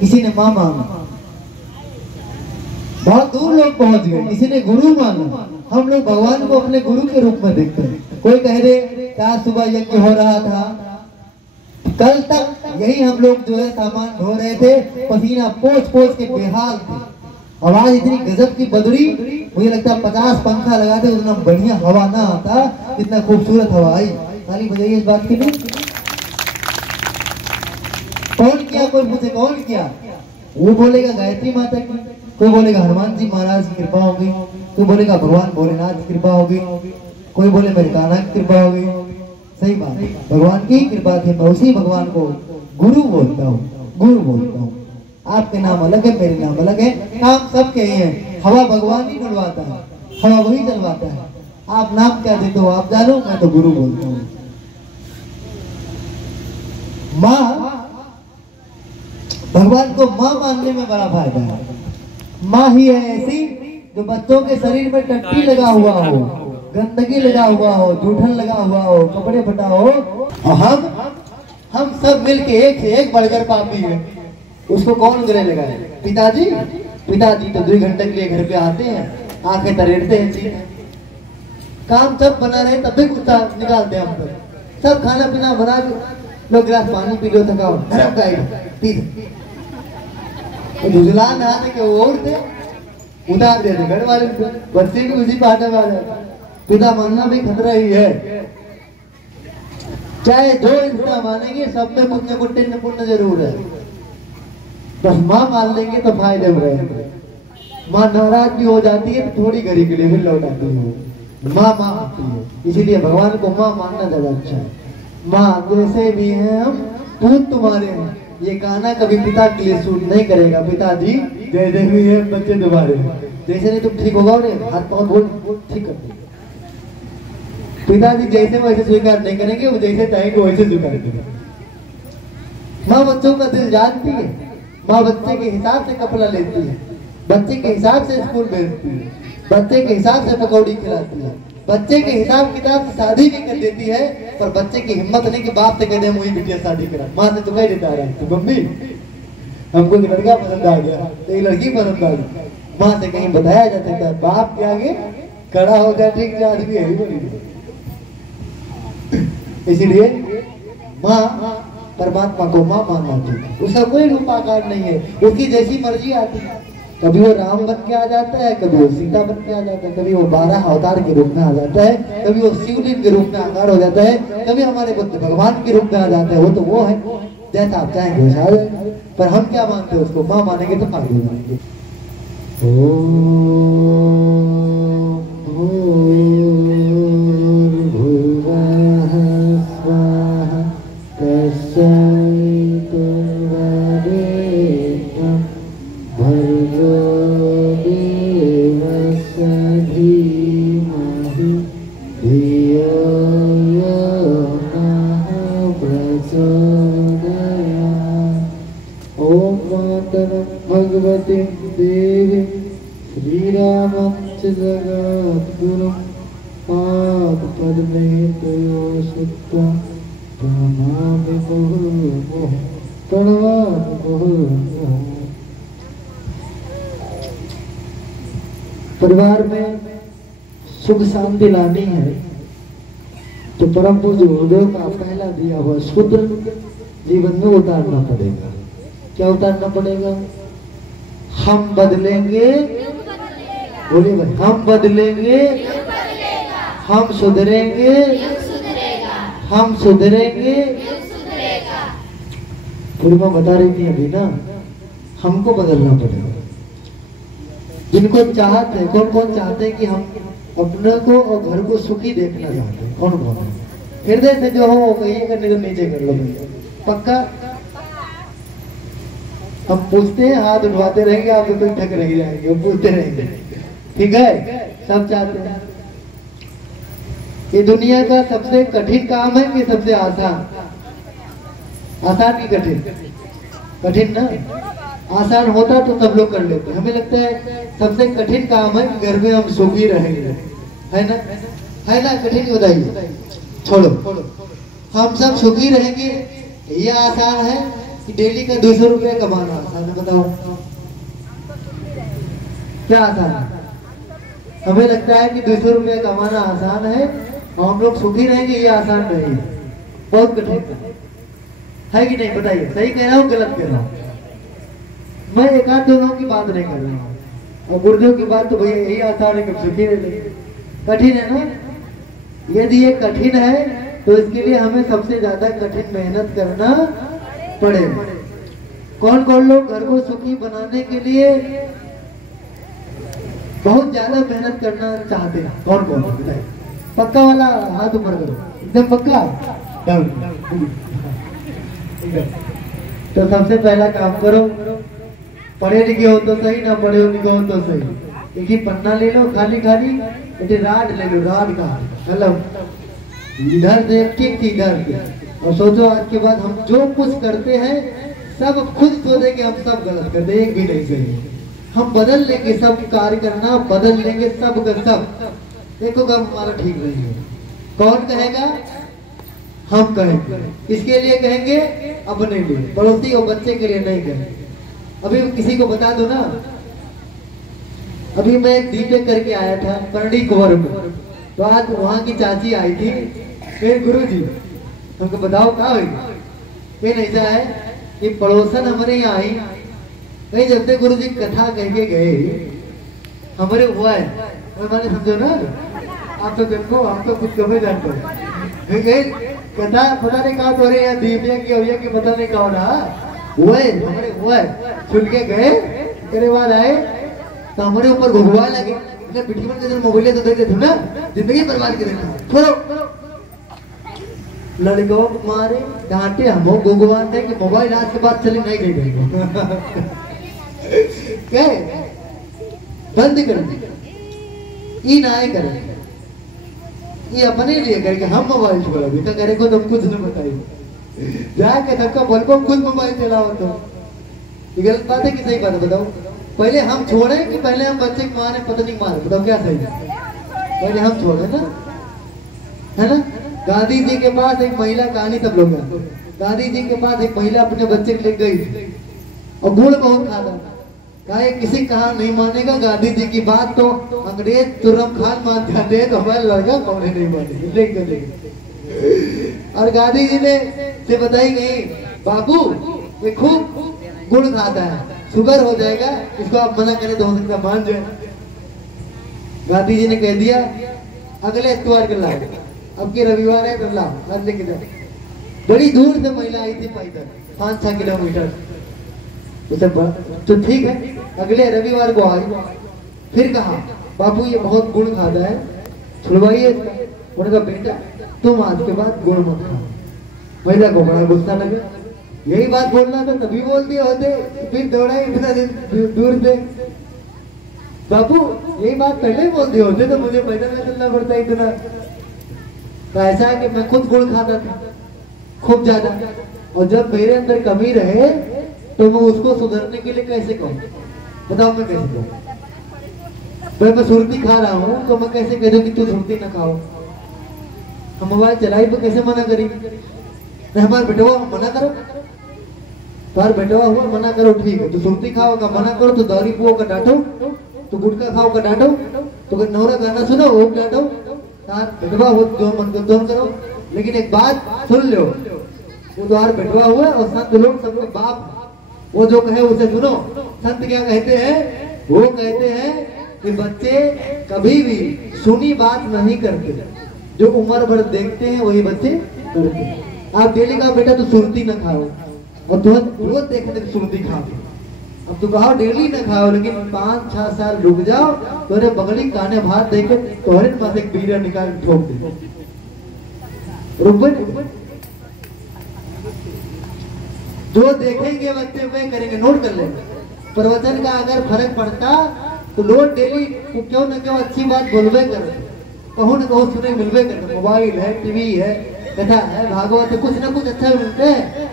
किसी ने माँ माना, बहुत दूर लोग पहुंच गए, किसी ने गुरु माना। हम लोग भगवान को अपने गुरु के रूप में देखते हैं। कोई कह दे क्या सुबह यज्ञ हो रहा था, कल तक यही हम लोग जो है सामान ढो रहे थे, पसीना पोंछ पोंछ के बेहाल थे, आवाज इतनी गजब की बदरी, मुझे लगता है 50 पंखा लगाते उतना बढ़िया हवा ना आता जितना खूबसूरत हवा आई। ताली बजाइए इस बात के लिए। कौन किया? कोई मुझे कौन किया? वो बोलेगा गायत्री माता की, कोई बोलेगा हनुमान जी महाराज की कृपा होगी, कोई बोलेगा भगवान भोलेनाथ की कृपा होगी, कोई बोले मेरे कान्हा की कृपा होगी। सही बात, भगवान की कृपा थी। मैं उसी भगवान को गुरु बोलता हूँ, गुरु बोलता हूँ। आपके नाम अलग है, मेरे नाम अलग है, नाम सबके ही है। हवा भगवान ही डुलवाता है, हवा वही चलवाता है। आप नाम क्या देते हो आप जानो, मैं तो गुरु बोलता हूँ। माँ, भगवान को माँ मानने में बड़ा फायदा है। माँ ही है ऐसी जो बच्चों के शरीर में टट्टी लगा हुआ हो, गंदगी लगा हुआ हो, जूठन लगा हुआ हो, कपड़े फटा हो, और हम सब मिलके एक से एक बढ़कर पापी है। उसको कौन गले लगाए? पिताजी। पिताजी तो 2 घंटे के लिए घर पे आते हैं, आंखें तरेड़ते हैं, जी काम सब बना रहे तब भी गुस्सा निकालते हैं हम पर। सब खाना पीना बना लो, गिलास पानी पी लो, थकाओ गरम पी झुझलान आने के ओढ़ते उतार देते घर वाले बच्चे को उसी पाटे वाले। पिता मानना भी खतरा ही है। चाहे जो इंसान मानेंगे सब में कुछ न कुछ पुण्य जरूर है। बस माँ मान लेंगे तो फायदे में रहेंगे। माँ नाराज भी हो जाती है तो थोड़ी घड़ी के लिए फिर लौटाती है। माँ माँ होती है, इसीलिए भगवान को माँ मानना ज्यादा अच्छा है। माँ जैसे भी हैं हम, पूत तुम्हारे हैं, ये गाना कभी पिता के लिए सूट नहीं करेगा। पिताजी जैसे भी है बच्चे तुम्हारे, जैसे नहीं तुम ठीक होगा उन्हें हाथ पाँव बोल ठीक कर देंगे। पिताजी जैसे वैसे स्वीकार नहीं करेंगे, वो जैसे चाहेंगे वैसे स्वीकार करेंगे। माँ बच्चों का दिल जानती है। माँ बच्चे के हिसाब से कपड़ा लेती है, बच्चे के हिसाब से स्कूल भेजती है, बच्चे के हिसाब से पकौड़ी खिलाती है, बच्चे के हिसाब किताब से शादी भी कर देती है। पर बच्चे की हिम्मत नहीं कि बाप से कह दे मुझे बिटिया शादी करा। माँ से तो कह देता है तो मम्मी हमको एक लड़का पसंद आ गया, एक लड़की पसंद आ गई। माँ से कहीं बताया जा सकता है, बाप के आगे खड़ा हो जाए ठीक से आदमी है ही बोली। इसीलिए माँ, परमात्मा को माँ मानना चाहिए। उसका कोई रूप आकार नहीं है, उसकी जैसी मर्जी आती है। कभी वो राम बन के आ जाता है, कभी वो सीता बन के आ जाता है, कभी वो 12 अवतार के रूप में आ जाता है, कभी वो शिवलिंग के रूप में आकार हो जाता है, कभी हमारे बुद्ध भगवान के रूप में आ जाता है। वो तो वो है, जैसा आप चाहेंगे वैसा आ जाएगा। पर हम क्या मानते हैं? उसको माँ मानेंगे तो फायदे मानेंगे। भगवती देवी श्रीरामच जगद्गुरु पाद पद्मे तयो सुता प्रणमामि मुहुर्मुहुः प्रणमामि मुहुर्मुहुः। परिवार में सुख शांति लानी है तो परम पूज्य गुरुदेव का पहला दिया हुआ सूत्र जीवन में उतारना पड़ेगा। क्या उतारना पड़ेगा? हम बदलेंगे, बोलिए भाई, हम बदलेंगे, हम सुधरेंगे, हम सुधरेंगे। पूर्णिमा बता रही थी अभी ना, हमको बदलना पड़ेगा। जिनको चाहते हैं, कौन कौन चाहते हैं कि हम अपने को और घर को सुखी देखना चाहते हैं? कौन कौन है? हृदय से जो हो कहिए, करने तो नीचे कर लो पक्का। हम पूछते हैं, हाथ उठवाते रहेंगे, आप तो ठक रह जाएंगे, वो पूछते रहेंगे। ठीक है, सब चाहते हैं। ये दुनिया का सबसे कठिन काम है कि सबसे आसान? आसान की कठिन? कठिन ना। आसान होता तो सब लोग कर लेते। हमें लगता है सबसे कठिन काम है कि घर में हम सुखी रहेंगे, है ना? है ना? कठिन बताइए, छोड़ो। हम सब सुखी रहेंगे ये आसान है कि डेली का 200 रुपया कमाना आसान है? बताओ क्या आसान है? हमें लगता है कि 200 रुपया कमाना आसान है और हम लोग सुखी रहेंगे, ये आसान नहीं है, बहुत कठिन है कि नहीं? बताइए, सही कह रहा हूँ गलत कह रहा हूँ? मैं एक आध दोनों की बात नहीं कर रहा हूँ, और गुर्दों की बात तो भैया यही आसान है कि सुखी रहे। कठिन है ना? यदि ये कठिन है तो इसके लिए हमें सबसे ज्यादा कठिन मेहनत करना पड़ेगा। कौन कौन लोग घर को सुखी बनाने के लिए बहुत ज्यादा मेहनत करना चाहते हैं? कौन कौन बताइए? पक्का वाला हाथ ऊपर करो, एकदम पक्का। तो सबसे पहला काम करो, पढ़े लिखे हो तो सही, ना पढ़े लिखे हो तो सही, एक ही पन्ना ले लो, खाली खाली राड ले लो, राड का मतलब इधर से ठीक थी इधर से, और सोचो आज के बाद हम जो कुछ करते हैं सब खुद सोचे कि हम सब गलत करते, एक भी नहीं सही। हम बदल लेंगे, सब कार्य करना बदल लेंगे, सब कर सब, देखो काम हमारा ठीक नहीं है। कौन कहेगा? हम कहेंगे। इसके लिए कहेंगे अपने लिए, पड़ोसी और बच्चे के लिए नहीं कहेंगे। अभी किसी को बता दो ना, अभी मैं एक दीपक करके आया था परडी कुंवर में, तो आज वहां की चाची आई थी, फिर गुरुजी हमको बताओ क्या हुई? फिर ऐसा है कि पड़ोसन हमारे यहाँ आई, कहीं जब तक गुरुजी कथा कह के गए हमारे हुआ है, मैंने समझो ना, आप तो देखो हम तो कुछ कमे जानते हैं, कथा पता नहीं कहा तो यहाँ दीपिया की अविया की पता नहीं कहा रहा, हुआ है हमारे हुआ है, सुन के गए, तेरे बाद आए तो हमारे ऊपर घुघुआ लगे, पिठी में मोबाइल तो देते थे ना, जिंदगी बर्बाद कर देना, छोड़ो। लड़कों को मारे डांटे, हम घुघुआते कि मोबाइल आज के बाद चले नहीं देंगे क्या बंद कर दी, ये ना करें, ये अपने लिए करके हम मोबाइल छोड़ा बेटा करे को तुम कुछ नहीं बताइए, जाके सबका बोल को खुद मोबाइल चलाओ, तो ये गलत बात है कि सही बात है? बताओ, पहले हम छोड़े कि पहले हम बच्चे को मारे, पता नहीं मारे, बताओ क्या सही है? पहले हम छोड़े ना, है ना? गांधी जी के पास एक महिला, कहानी सब लोग, गांधी जी के पास एक महिला अपने बच्चे को ले गई और गुड़ बहुत खाता, कहा किसी कहा नहीं मानेगा गांधी जी की बात तो अंग्रेज तुरम खान मान जाते हैं, तो हमारा लड़का कौन नहीं मानेगा। और गांधी जी ने से बताई गई, बाबू ये खूब गुड़ खाता है, शुगर हो जाएगा, इसको आप मना करें तो हो सकता मान जाए। गांधी जी ने कह दिया अगले इतवार के लाओ, अब की रविवार है तो लाओ, लेके जाओ। बड़ी दूर से महिला आई थी पैदल, 5-6 किलोमीटर, उसे तो ठीक है, अगले रविवार को आई, फिर कहा बाबू ये बहुत गुड़ खाता है, छुड़वाइए। उन्होंने कहा बेटा तुम आज के बाद गुड़ मत खाओ। महिला को बड़ा गुस्सा लगा, यही बात बोलना था तभी बोल दिए होते, फिर दौड़ा इतना दूर से, बाबू यही बात पहले बोल दिए होते तो मुझे पैदल न चलना पड़ता इतना। तो ऐसा है कि मैं खुद गुड़ खाता था खूब ज्यादा, और जब मेरे अंदर कमी रहे तो मैं उसको सुधरने के लिए कैसे कहूँ? बताओ मैं कैसे कहूँ? भाई मैं सुरती खा रहा हूँ तो मैं कैसे कह दूँ कि तू सुरती ना खाओ? हम मोबाइल चलाई तो कैसे मना करेंगे? हमारा बेटवा मना करो, तार बेटवा हुआ मना करो, ठीक है, तो सुरती खाओ का मना करो, तो दारू पुओ का डांटो, तो गुटखा खाओ का डांटो, तो नौरा गाना सुनो वो डांटो, तार बेटवा हो जो मन को दोन करो। लेकिन एक बात सुन लो, वो द्वार बेटवा हुआ और संत लोग सबके बाप, वो जो कहे उसे सुनो। संत क्या कहते हैं? वो कहते हैं कि बच्चे कभी भी सुनी बात नहीं करते, जो उम्र भर देखते हैं वही बच्चे करते हैं। आप डेली कहा बेटा तो सुरती न खाओ, और तुरंत रोज देखने तो सुरती खाओ, अब तो कहो डेली न खाओ, लेकिन 5-6 साल रुक जाओ, तो बगली काने भात देकर तोहरे पास एक बीड़ा निकाल ठोक दे, रुक जो देखेंगे बच्चे वे करेंगे, नोट कर लेंगे। प्रवचन का अगर फर्क पड़ता तो लोग डेली क्यों न क्यों अच्छी बात बोलवे कर, कहूँ न कहूँ सुने मिलवे कर, मोबाइल है, टीवी है, कथा है, भागवत है, कुछ ना कुछ अच्छा मिलते हैं,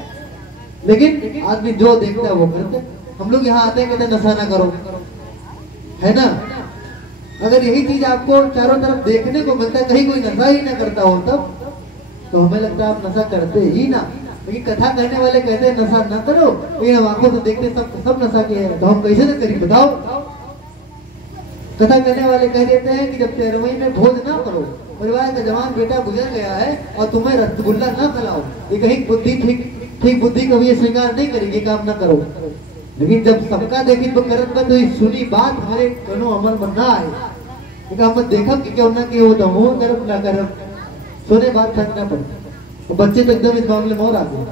लेकिन आदमी जो देखता है वो करते। हम लोग यहाँ आते हैं कहते नशा ना करो, है ना? अगर यही चीज आपको चारों तरफ देखने को मिलता है, कहीं कोई नशा ही ना करता हो तब तो हमें लगता है आप नशा करते ही ना। लेकिन कथा कहने वाले कहते हैं नशा न करो, लेकिन हम आंखों से देखते सब नशा के हैं, तो हम कैसे न करें बताओ। कथा कहने वाले कह देते हैं कि जब 13वीं में भोज ना करो, परिवार का जवान बेटा गुजर गया है और तुम्हें रसगुल्ला ना खिलाओ, ये कहीं बुद्धि ठीक बुद्धि कभी ये स्वीकार नहीं करेगी, काम ना करो। लेकिन जब सबका देखी तो करत में तो ये सुनी बात हमारे कनो अमल में ना आए, लेकिन हम देखा कि क्यों ना कि वो तो मुंह करब ना करब, सोने बात समझना पड़ता। तो बच्चे तो एकदम इस मामले में और आते हैं।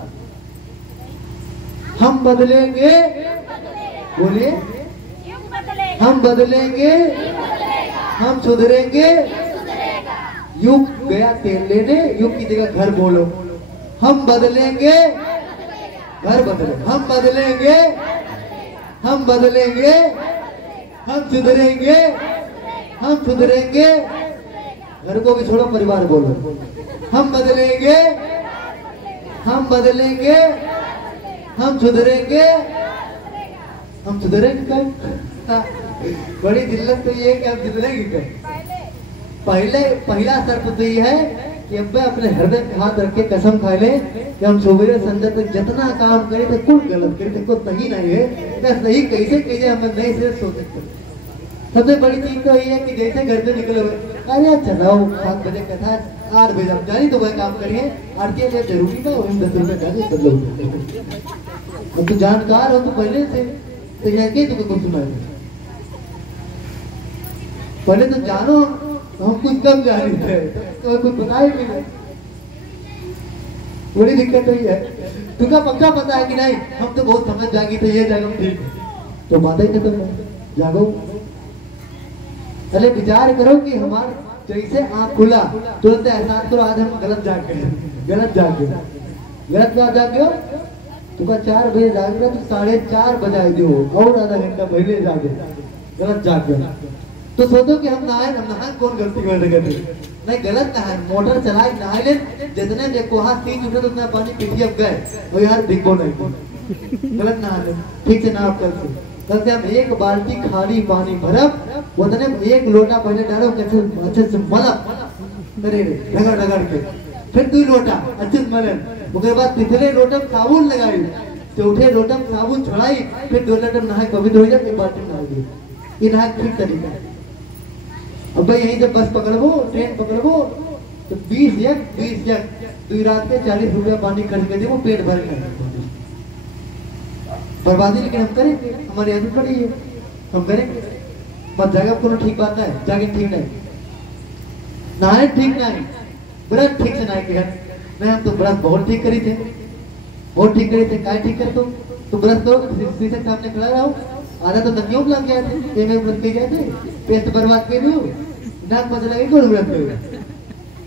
हम बदलेंगे, बोलिए हम बदलेंगे, हम सुधरेंगे। युग गया तेल लेने, युग की जगह घर बोलो। हम बदलेंगे, घर बदले, हम बदलेंगे, हम बदलेंगे, हम सुधरेंगे, हम सुधरेंगे। घर को भी छोड़ो, परिवार बोलो। हम बदलेंगे, हम बदलेंगे, हम सुधरेंगे, हम सुधरेंगे कब? बड़ी दिल्लत तो ये कि हम सुधरेंगे कब? पहला शर्त तो ये है कि अब अपने हृदय में हाथ रख के कसम खा ले कि हम सुबह संजय तक जितना काम करे थे कुल गलत करे थे, कुछ सही नहीं है। सही कैसे कैसे हम नहीं से सोच सकते। सबसे बड़ी चीज तो ये है कि जैसे घर से निकले हुए अरे चलाओ 7 बजे कथा 8 बजे आप जानी तो वह काम करिए, आरती है जरूरी था, 10 रुपए डाले तो जानकार हो तो पहले से तो यह के तुम्हें कुछ सुना पहले तो जानो, हम कुछ कम जाने थे तो कुछ बताए भी नहीं। बड़ी दिक्कत हुई है। तुमका पक्का पता है कि नहीं? हम तो बहुत समझ जागी थे, ये जगह ठीक तो बातें खत्म है। जागो, पहले विचार करो कि हमारे जैसे आँख खुला तुरंत एहसास करो आज हम गलत जाग गए, गलत जाग गए, गलत बात जाग गए। तुमका 4 बजे जाग रहा तो 4:30 बजाए दो और आधा घंटा पहले जागे, गलत जाग गए। तो सोचो कि हम नहाए कौन गलती कर रहे थे? नहीं, गलत नहाए, मोटर चलाए नहाए ले, जितने देखो हाथ 3 उठे तो उतना पानी पीछे अब गए और यार दिखो नहीं, गलत नहा ले। ठीक से नाप कर से हम 1 बाल्टी खाली पानी भरब, उतने 1 लोटा पहले डालो अच्छे से मलब रगड़ रगड़ के, फिर 2 लोटा अच्छे से मलन, उसके बाद तीसरे लोटा साबुन लगाई, चौथे लोटा साबुन छुड़ाई, फिर 2 लोटा नहाए पवित्र हो जाए, 1 बाल्टी नहा ये नहाए ठीक तरीका है। अब भाई यहीं जब बस पकड़बो, ट्रेन पकड़बो तो 20 2 रात के 40 रुपया पानी खर्च कर देवो, पेट भर कर बर्बादी। लेकिन हम करेंगे, हमारी आदत पड़ी है, हम करेंगे। मत जागे को ठीक बात नहीं, जागे ठीक नहीं, नहाए ठीक नहीं, व्रत ठीक से नहीं किया नहीं। हम तो व्रत बहुत ठीक करी थे, बहुत ठीक करी थे। क्या ठीक कर तो व्रत करो, शीशे सामने खड़ा रहो, आधा तो नदियों लग गया थे, में व्रत किए गए थे, पेस्ट बर्बाद कर दो, नाक मत लगे कौन व्रत करो?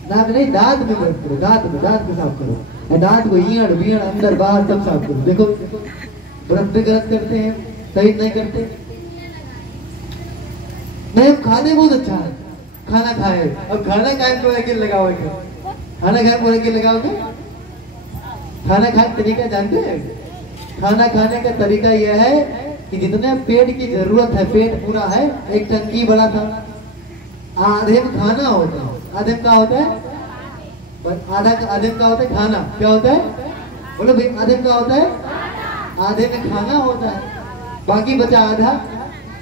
नाक नहीं, दांत में व्रत करो, दांत को साफ करो, दांत को ईयड़ बीयड़ अंदर बाहर सब साफ करो। देखो व्रत भी गलत करते हैं, सही नहीं करते। नहीं, हम खाने बहुत अच्छा है, खाना खाए, अब खाना खाए तो एक लगाओगे, खाना खाए को एक लगाओगे। खाना खाने का तरीका जानते हैं? खाना खाने का तरीका यह है कि जितने पेट की जरूरत है, पेट पूरा है, एक टंकी बड़ा था, आधे में खाना होता है, आधे में क्या होता है? आधे में क्या होता है? खाना। क्या होता है? बोलो भाई, आधे में क्या होता है? आधे में खाना होता है, बाकी बचा आधा,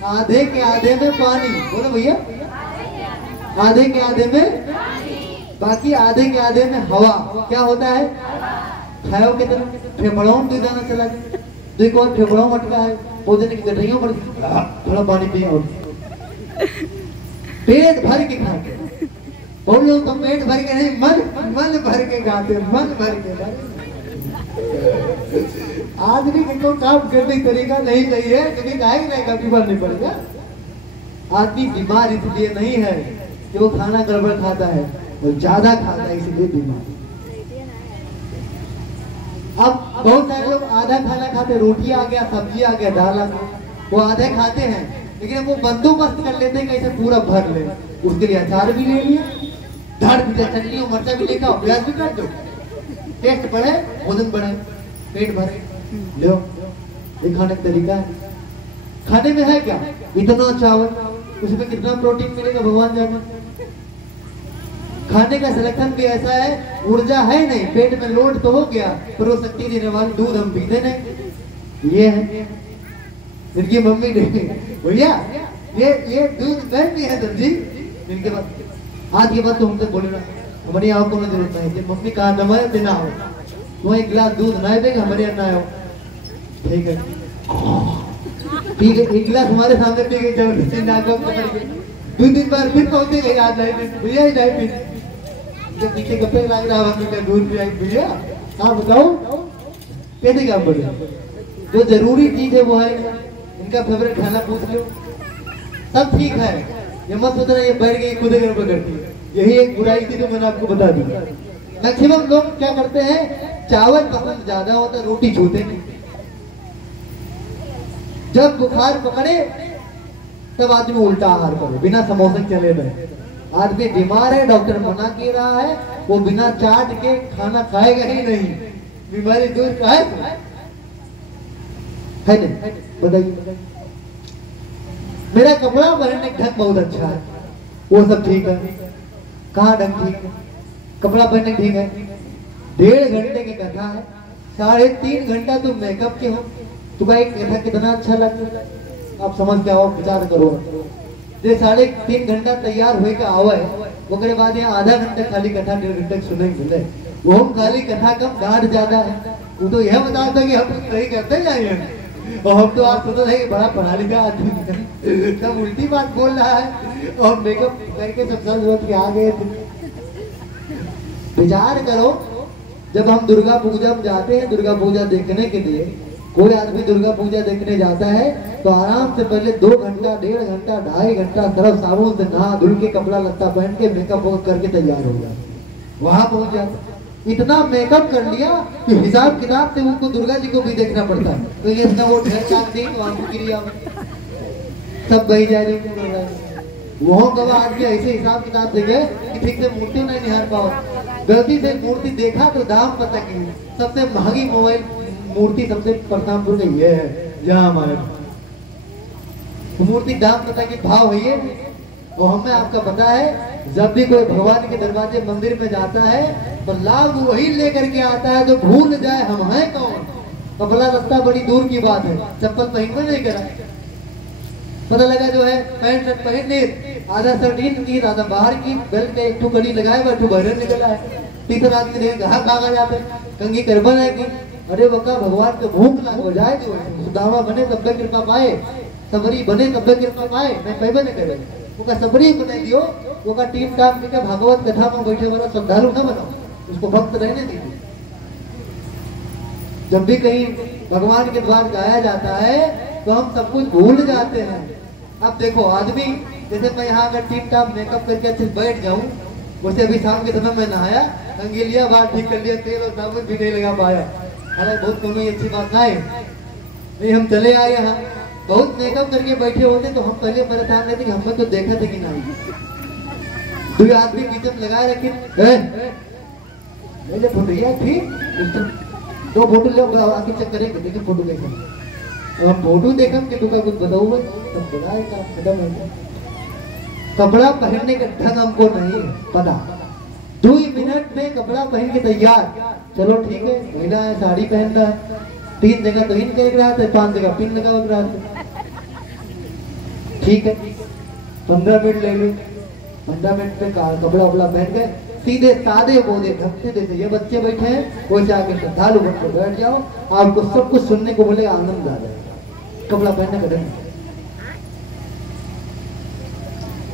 आधे के आधे में पानी। बोलो भैया, आधे के आधे में बाकी आधे के आधे में हवा। क्या होता है? खाओ के तरफ फेफड़ों में दाना चला गया, देखो और फेफड़ों में अटका है, भोजन की गठरियों पर थोड़ा पानी पिए और पेट भर के खाते। बहुत लोग तो पेट भर के नहीं, मन भर के खाते, मन भर के। आदमी को काम करने का तरीका नहीं सही है, कभी कहेंगे नहीं, कभी बीमार नहीं पड़ेगा। आदमी बीमार इसलिए नहीं है कि वो खाना गड़बड़ खाता है, वो ज्यादा खाता है इसलिए बीमार। अब बहुत सारे लोग आधा खाना खाते, रोटी आ गया, सब्जी आ गया, दाल आ गया, वो आधे खाते हैं, लेकिन वो बंदोबस्त कर लेते हैं कैसे पूरा भर ले। उसके लिए अचार भी ले लिया, धड़ भी चटनी और मिर्चा भी लेकर प्याज भी काट दो, टेस्ट बढ़े, भोजन बढ़े, पेट भरे। लो, ये खाने का तरीका है। खाने में है क्या? इतना चावल, उसमें कितना प्रोटीन मिलेगा भगवान जाने। खाने का सिलेक्शन भी ऐसा है, ऊर्जा है नहीं, पेट में लोड तो हो गया पर वो शक्ति देने वाली दूध हम पीते नहीं। ये है इनकी मम्मी ने, भैया ये दूध गर्म है सर जी। इनके बाद आज के बाद तो हमसे बोले ना हमारी यहाँ को जरूरत नहीं, मम्मी कहा नमः देना हो तो एक गिलास दूध ना देगा हमारे यहाँ ना हो, ठीक है ठीक है। एक गिलास हमारे सामने पी गई, जबरदस्ती नाक पकड़ के 2-3 बार फिर पहुंचे गए, आज नहीं भैया ही नहीं पी, जब पीछे गप्पे लग रहा मम्मी का दूध पिया भैया। हाँ बताओ कैसे काम बोले, जो जरूरी चीज है वो है। इनका फेवरेट खाना पूछ लो, सब ठीक है, ये मत सोचना ये बैठ गई खुद घर पर करती है, यही एक बुराई थी जो मैंने आपको बता दी। मैक्सिमम लोग क्या करते हैं, चावल पसंद ज्यादा होता है, रोटी छूते नहीं। जब बुखार पकड़े तब आदमी उल्टा आहार करे, बिना समोसे चले रहे। आदमी बीमार है, डॉक्टर मना कर रहा है, वो बिना चाट के खाना खाएगा ही नहीं, बीमारी दूर का है नहीं? बताइए। मेरा कपड़ा पहनने का ढंग बहुत अच्छा है, वो सब ठीक है। कहाँ ढंग ठीक है? कपड़ा पहनने ठीक है, 1.5 घंटे की कथा है, 3.5 घंटा तुम मेकअप के हो, तुम्हारा एक कथा कितना अच्छा लगे आप समझ के आओ, विचार करो। ये 3.5 घंटा तैयार हुए का आवा है, वो के बाद यहाँ आधा घंटा खाली कथा 1.5 घंटे सुनेंगे मिले, वो हम खाली कथा कम गाढ़ ज्यादा है। वो तो यह बताता कि हम सही करते जाइए, और हम तो आप सोचते हैं बड़ा पढ़ा लिखा आदमी सब उल्टी बात बोल रहा है, और मेकअप करके सब सोच के आ गए। विचार करो, जब हम दुर्गा पूजा में जाते हैं, दुर्गा पूजा देखने के लिए कोई आदमी दुर्गा पूजा देखने जाता है तो आराम से पहले 2 घंटा 1.5 घंटा 2.5 घंटा सरफ साबुन से नहा धुल के कपड़ा लत्ता पहन के मेकअप करके तैयार हो गया, वहां पहुंच जाता। इतना मेकअप कर लिया कि हिसाब किताब से उनको दुर्गा जी को भी देखना पड़ता है, तो ये इतना वो ढेर काम दी क्रिया सब बही जा रही। वो कब आदमी ऐसे हिसाब किताब से गए कि ठीक से मूर्ति नहीं निहार पाओ, गलती से मूर्ति देखा तो दाम पता की सबसे महंगी मोबाइल मूर्ति सबसे परतामपुर का ये है, जहाँ हमारे मूर्ति दाम पता की भाव है ये। और हमें आपका पता है, जब भी कोई भगवान के दरवाजे मंदिर में जाता है तो लाभ वही लेकर के आता है जो भूल जाए हम हैं कौन। कपड़ा लत्ता बड़ी दूर की बात है, चप्पल पहन को नहीं करा, पता लगा जो है पैंट शर्ट पहन ले, आधा शर्ट इन की आधा बाहर की, बेल्ट एक ठू कड़ी लगाए बैठू बाहर निकला है, तीसरा आदमी ने कहा भागा जाते कंगी करबन है कि अरे बका भगवान को भूख लाग हो जाए, जो सुदामा बने तब कृपा पाए, सबरी बने तब कृपा पाए, मैं पैबे नहीं करे वो का सबरी बने दियो, वो का टीम काम के भागवत कथा में बैठे वाला श्रद्धालु न बनाओ, उसको भक्त रहने दीजिए। जब भी कहीं भगवान के द्वार गाया जाता है तो हम सब कुछ भूल जाते हैं। अब देखो आदमी, जैसे मैं यहाँ अगर टीम टाप मेकअप करके अच्छे बैठ जाऊँ, वैसे अभी शाम के समय में नहाया, अंगेलिया बाल ठीक कर लिया, तेल और साबुन भी नहीं लगा पाया, अरे बहुत कोई अच्छी बात ना है, नहीं हम चले आए यहाँ बहुत मेकअप करके बैठे होते तो हम पहले परेशान रहते कि हमें तो देखा था कि नहीं, 2 आदमी पीछे लगा रखे फोटो ठीक 2 फोटो ले आगे चेक करेंगे, देखे फोटो कैसे, हम फोटो देखा कि तुका कुछ बताओ तब बताए काम खत्म है। कपड़ा पहनने का ढंग हमको नहीं पता, 2 मिनट में कपड़ा पहन के तैयार, चलो ठीक है महिला है साड़ी पहन रहा है, 3 जगह तो इन कर रहा था, 5 जगह पिन लगा रहा था, ठीक है 15 मिनट ले लो, 15 मिनट में कपड़ा वपड़ा पहन गए, सीधे सादे बोधे ढकते जैसे ये बच्चे बैठे हैं वैसे आके श्रद्धालु बन के बैठ जाओ, आपको सब कुछ सुनने को बोलेगा, आनंद आ जाएगा। कपड़ा पहनने का ढंग,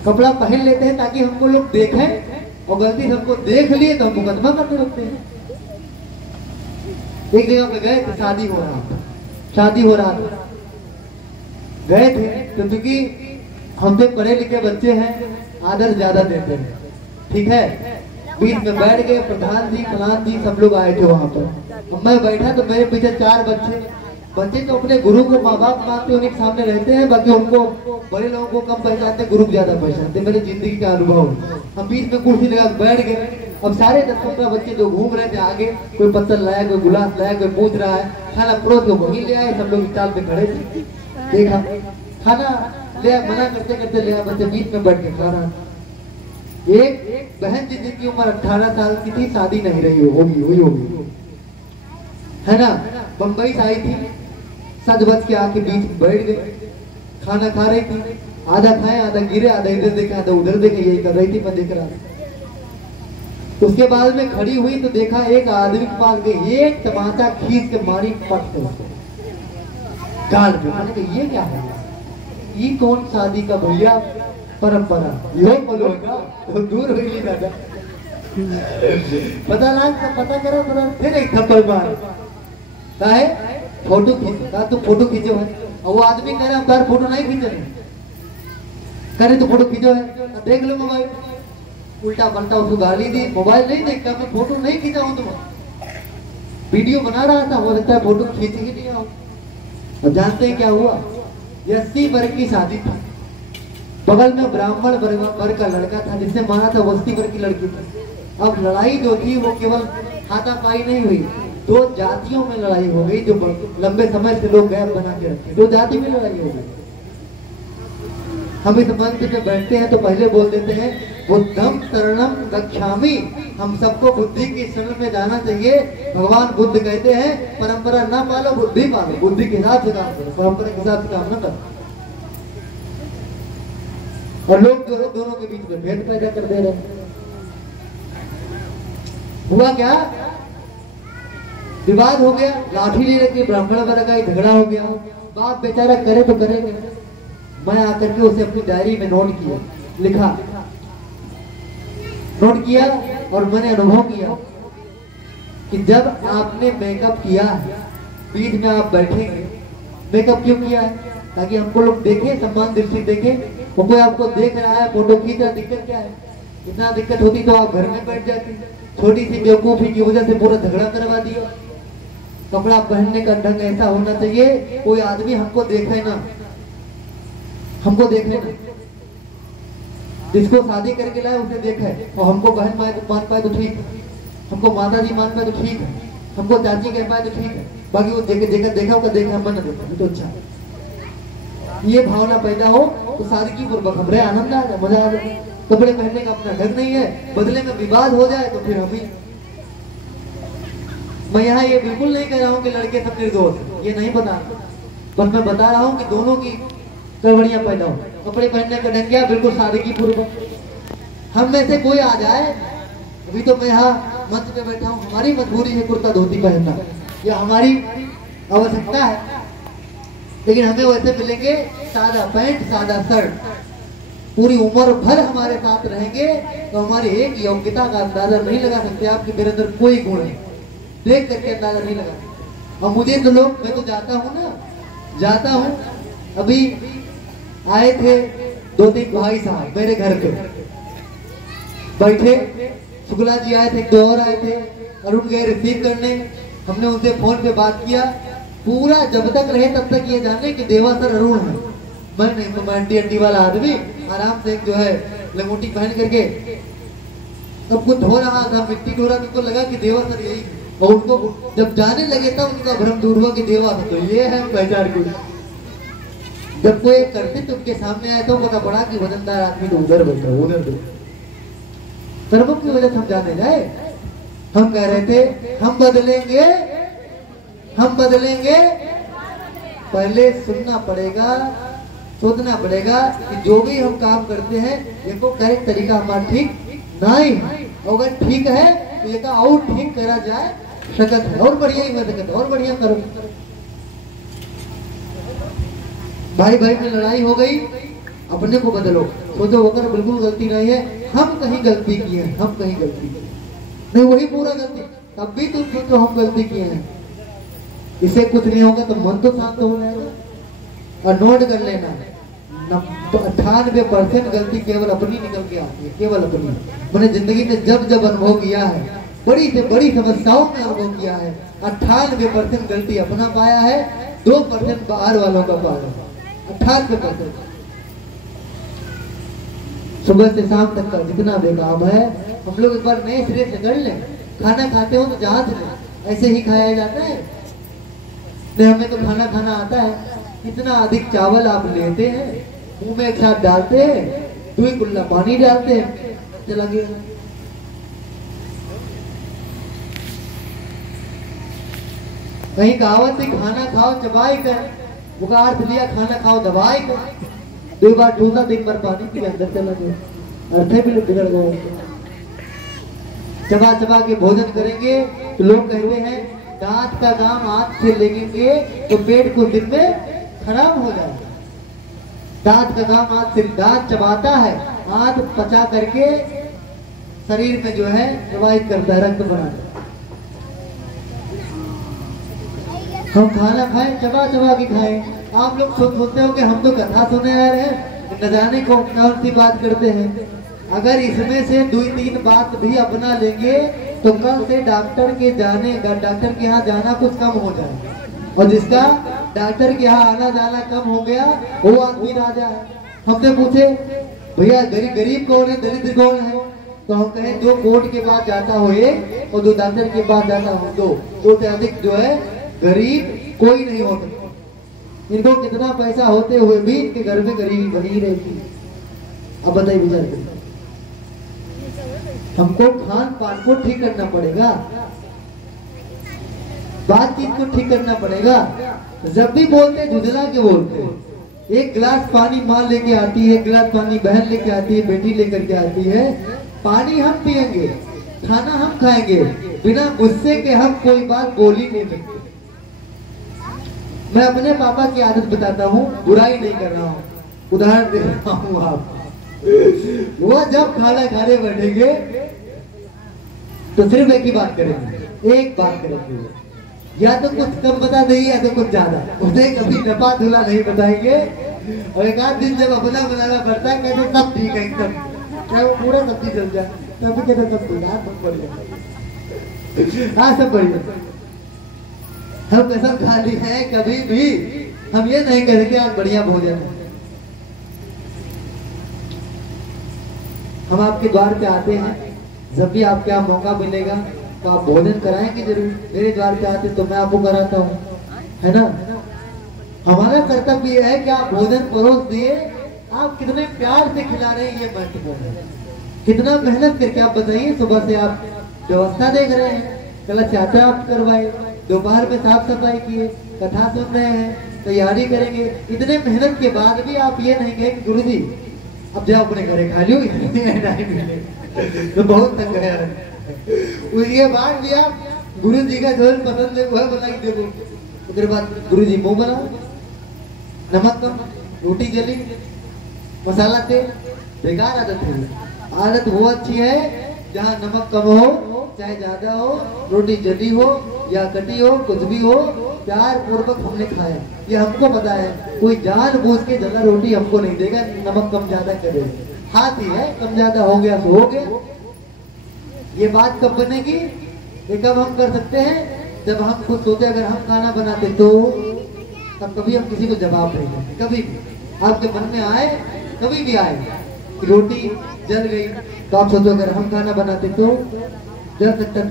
कपड़ा पहन लेते हैं ताकि हमको लोग देखें, और गलती से हमको देख लिए तो हम मुकदमा करने लगते हैं। एक जगह पे गए थे, शादी हो रहा था, गए थे तो क्योंकि हमसे पढ़े लिखे बच्चे हैं, आदर ज्यादा देते हैं, ठीक है, बीच में बैठ गए, प्रधान जी फलान जी सब लोग आए थे वहां पर, मैं बैठा तो मेरे पीछे 4 बच्चे तो अपने गुरु को माँ बाप मानते उन्हीं के सामने रहते हैं, बाकी उनको बड़े लोगों को कम पहचानते, गुरु को ज्यादा पहचानते, मेरे जिंदगी का अनुभव। हम बीच में कुर्सी लगा बैठ गए, अब सारे 10-15 बच्चे जो घूम रहे थे आगे, कोई पत्थर लाया, कोई गुलाब लाया, कोई पूछ रहा है, खाना परोस को वही ले आए, सब लोग स्टाल पे खड़े थे, देखा खाना ले मना करते करते ले बच्चे बीच में बैठ के खा रहा, एक बहन जिनकी उम्र 18 साल की थी, शादी नहीं रही होगी, हुई होगी, है ना, बम्बई से आई थी, सज बज के आके बीच में बैठ गए, खाना खा रही थी, आधा खाए आधा गिरे, आधा इधर देखे आधा उधर देखे, यही कर रही थी, मैं देख रहा था। उसके बाद में खड़ी हुई तो देखा एक आदमी के पास गई, एक टमाटर खींच के मारी पट के गाल पे। मैंने कहा ये क्या है, ये कौन शादी का भैया परंपरा, यो बोलोगा तो दूर हुई नहीं दादा, पता करो, फिर एक थप्पड़ मार, है फोटो खींचा, तो फोटो खींचो है, और वो आदमी कह रहा है फोटो नहीं खींचे, करे तो फोटो खींचो है, देख लो मोबाइल, उल्टा पलटा उसको गाली दी, मोबाइल नहीं देखता, मैं फोटो नहीं खींचा हूँ, तुम वीडियो बना रहा था, हो सकता है फोटो खींच ही नहीं आऊँ। अब जानते हैं क्या हुआ, 80 वर्ग की शादी थी, बगल में ब्राह्मण वर्ग का लड़का था, जिसने मारा था 80 वर्ग की लड़की थी। अब लड़ाई जो थी वो केवल हाथापाई नहीं हुई, दो जातियों में लड़ाई हो गई, जो लंबे समय से लोग गैप बना के रखे, दो जाति में लड़ाई हो गई। हम इस मंच पे बैठते हैं तो पहले बोल देते हैं बुद्धम शरणम गच्छामि, हम सबको बुद्धि की शरण में जाना चाहिए। भगवान बुद्ध कहते हैं परंपरा ना पालो, बुद्धि पालो, बुद्धि के हिसाब से काम करो, परंपरा के हिसाब से काम न करो। और लोग दोनों के बीच में भेद पैदा कर दे रहे। हुआ क्या, विवाद हो गया, लाठी ले लेके ब्राह्मण वर्ग का झगड़ा हो गया। बाप बेचारा करे तो करे, मैं आकर के उसे अपनी डायरी में नोट किया, लिखा, नोट किया, और मैंने अनुभव किया कि जब आपने मेकअप किया है, बीच में आप बैठेंगे, मेकअप क्यों किया है, ताकि हमको लोग देखे, सम्मान दृष्टि देखे। वो कोई आपको देख रहा है, फोटो खींच रहा, दिक्कत क्या है, इतना दिक्कत होती तो आप घर में बैठ जाती। छोटी सी बेवकूफी की वजह से पूरा झगड़ा करवा दिया। कपड़ा पहनने का ढंग ऐसा होना चाहिए, कोई आदमी हमको देखे ना, हमको देखे ना, जिसको शादी करके लाए उसे देखा है, और हमको बहन मान पाए तो ठीक है, हमको माता जी मान पाए तो ठीक है, हमको चाची कह पाए तो ठीक है, बाकी वो देखा होगा, देखा मन देखा तो अच्छा। ये भावना पैदा हो तो शादी की पूर्वक हमरे आनंद आ जाए, मजा आ जाए। कपड़े पहनने का अपना ढंग नहीं है, बदले में विवाद हो जाए तो फिर हम ही। मैं यहाँ ये बिल्कुल नहीं कह रहा हूँ कि लड़के सब निर्दोष, ये नहीं बता, बस मैं बता रहा हूँ कि दोनों की गड़बड़ियां पैदा हो। कपड़े पहनने का ढंग क्या, बिल्कुल सादगी पूर्वक। हम में से कोई आ जाए, अभी तो मैं यहाँ मंच पे बैठा हूँ, हमारी मजबूरी है कुर्ता धोती पहनना, या हमारी आवश्यकता है, लेकिन हमें वैसे मिलेंगे सादा पैंट सादा शर्ट, पूरी उम्र भर हमारे साथ रहेंगे तो हमारी एक योग्यता का अंदाजा नहीं लगा सकते आप कि मेरे अंदर कोई गुण है, देख करके अंदाजा नहीं लगा सकते। और मुझे तो लोग, मैं तो जाता हूँ, अभी आए थे 2-3 भाई साहब मेरे घर पे बैठे, शुक्ला जी आए थे, 2 और आए थे, अरुण गए रिसीव करने, हमने उनसे फोन पे बात किया, पूरा जब तक रहे तब तक ये जाने कि देवा सर अरुण है, मैं नहीं, तो मैं अंटी वाला आदमी आराम से जो है लंगोटी पहन करके सब कुछ धो रहा था, मिट्टी धो रहा, उनको लगा कि देवा सर यही, और उनको जब जाने लगे तब उनका भ्रम दूर हुआ कि देवा सर तो ये है पहचान को। जब कोई करते तो उनके सामने आया तो पता पड़ा कि वजनदार आदमी तो उधर बैठा, उधर बैठा। कर्मों की वजह से हम जाने जाए, हम कह रहे थे हम बदलेंगे, पहले सुनना पड़ेगा, सोचना पड़ेगा कि जो भी हम काम करते हैं देखो करेक्ट तरीका हमारा ठीक नहीं, अगर ठीक है तो ये और ठीक करा जाए सकत है, और बढ़िया ही सकत है, और बढ़िया करो। भाई भाई में लड़ाई हो गई, अपने को बदलो, सोचो अगर बिल्कुल गलती नहीं है, हम कहीं गलती किए हैं, हम कहीं गलती किए नहीं, वही पूरा गलती, तब भी तुम सोचो हम गलती किए हैं, इससे कुछ नहीं होगा तो मन तो शांत हो जाएगा। और नोट कर लेना, 98% गलती केवल अपनी निकल के आती है, केवल अपनी। मैंने जिंदगी में जब जब अनुभव किया है, बड़ी से बड़ी समस्याओं में अनुभव किया है, 98% गलती अपना पाया है, 2% बाहर वालों का पाया है, 98%। सुबह से शाम तक का जितना भी काम है हम लोग एक बार नए सिरे से कर लें। खाना खाते हो तो जांच लें, ऐसे ही खाया जाता है नहीं, हमें तो खाना आता है। कितना अधिक चावल आप लेते हैं, मुंह में एक साथ डालते हैं, 2 कुल्ला पानी डालते हैं, चला गया। कहीं कहावत थी खाना खाओ चबाई कर, वो का अर्थ लिया खाना खाओ दबाई कर। 2 बार ठूसा दिन भर पानी के अंदर चला गया, अर्थ भी बिगड़ गया। चबा चबा के भोजन करेंगे तो लोग कहते हैं दांत का काम हाथ से लेंगे तो पेट को दिन में खराब हो जाएगा। दांत का काम हाथ से, दांत चबाता है, हाथ पचा करके शरीर में जो है प्रवाहित करता है, रक्त बनाता है। हम खाना खाएं चबा चबा के खाएं। आप लोग सोचते हो कि हम तो कथा सुने आ रहे हैं, न जाने कौन सी बात करते हैं। अगर इसमें से 2-3 बात भी अपना लेंगे तो कल से डॉक्टर के यहाँ जाना कुछ कम हो जाए, और जिसका डॉक्टर के यहाँ आना जाना कम हो गया वो आदमी राजा है। हमसे पूछे भैया गरीब कौन है, दरिद्र कौन है, तो हम कहें जो कोर्ट के पास जाता हो एक और जो डॉक्टर के पास जाता हो दो से अधिक जो है गरीब कोई नहीं हो सकता। इनको कितना पैसा होते हुए भी इनके घर में गरीबी बनी रहती। अब बताइए विचार, हमको खान पान को ठीक करना पड़ेगा, बातचीत को ठीक करना पड़ेगा। जब भी बोलते झुंझला के बोलते। एक गिलास पानी माँ लेके आती है, एक गिलास पानी बहन लेके आती है, बेटी लेकर के आती है, पानी हम पिएंगे, खाना हम खाएंगे, बिना गुस्से के हम कोई बात बोल ही नहीं सकते। मैं अपने पापा की आदत बताता हूँ, बुराई नहीं कर रहा हूँ, उदाहरण दे रहा हूँ आप। वो जब खाना खाने बैठेंगे तो सिर्फ एक ही बात करेंगे, एक बात करेंगे, या तो कुछ कम बता देंगे या तो कुछ ज्यादा। उन्हें कभी नपा धुला नहीं बताएंगे। और एक आध दिन जब अपना बनाना पड़ता है कहते सब ठीक है एकदम, चाहे वो पूरा सब्जी चल जाए तभी कहते सब ठीक है, सब बढ़िया। हाँ सब बढ़िया। हम कसम खा ली है कभी भी हम ये नहीं कह सकते आज बढ़िया भोजन है। हम आपके द्वार पे आते हैं, जब भी आपके यहाँ मौका मिलेगा तो आप भोजन कराएंगे जरूर। मेरे द्वार पे आते तो मैं आपको कराता हूँ, है ना। हमारा कर्तव्य है कि आप भोजन परोस दिए, आप कितने प्यार से खिला रहे हैं ये महत्वपूर्ण है। कितना मेहनत करके आप बताइए, सुबह से आप व्यवस्था देख रहे हैं, कल चाचा आप करवाए, दोपहर में साफ सफाई किए, कथा सुन रहे हैं, तैयारी करेंगे। इतने मेहनत के बाद भी आप ये नहीं कहे गुरु जी अब जाओ अपने घरे खा लियो, तो बहुत तंग है। उसके बाद भी आप गुरु जी का जो पसंद है वह बना के देखो। उसके बाद गुरु जी मुंह बनाओ, नमक कम, रोटी जली, मसाला तेल, बेकार आदत है। आदत वो अच्छी है जहाँ नमक कम हो, चाहे ज्यादा हो, रोटी जली हो या कटी हो, कुछ भी हो, प्यार पूर्वक हमने खाया, ये हमको पता है। कोई जान बूझ के जला रोटी हमको नहीं देगा, नमक कम ज्यादा करे। हाथ ही है, कम ज्यादा हो गया तो हो गया। ये बात कब बनेगी, ये कब हम कर सकते हैं, जब हम खुद सोचे अगर हम खाना बनाते तो, तब कभी हम किसी को जवाब नहीं देते। कभी भी आपके मन में आए, कभी भी आए कि रोटी जल गई, तो आप सोचो अगर हम खाना बनाते तो जल सकता,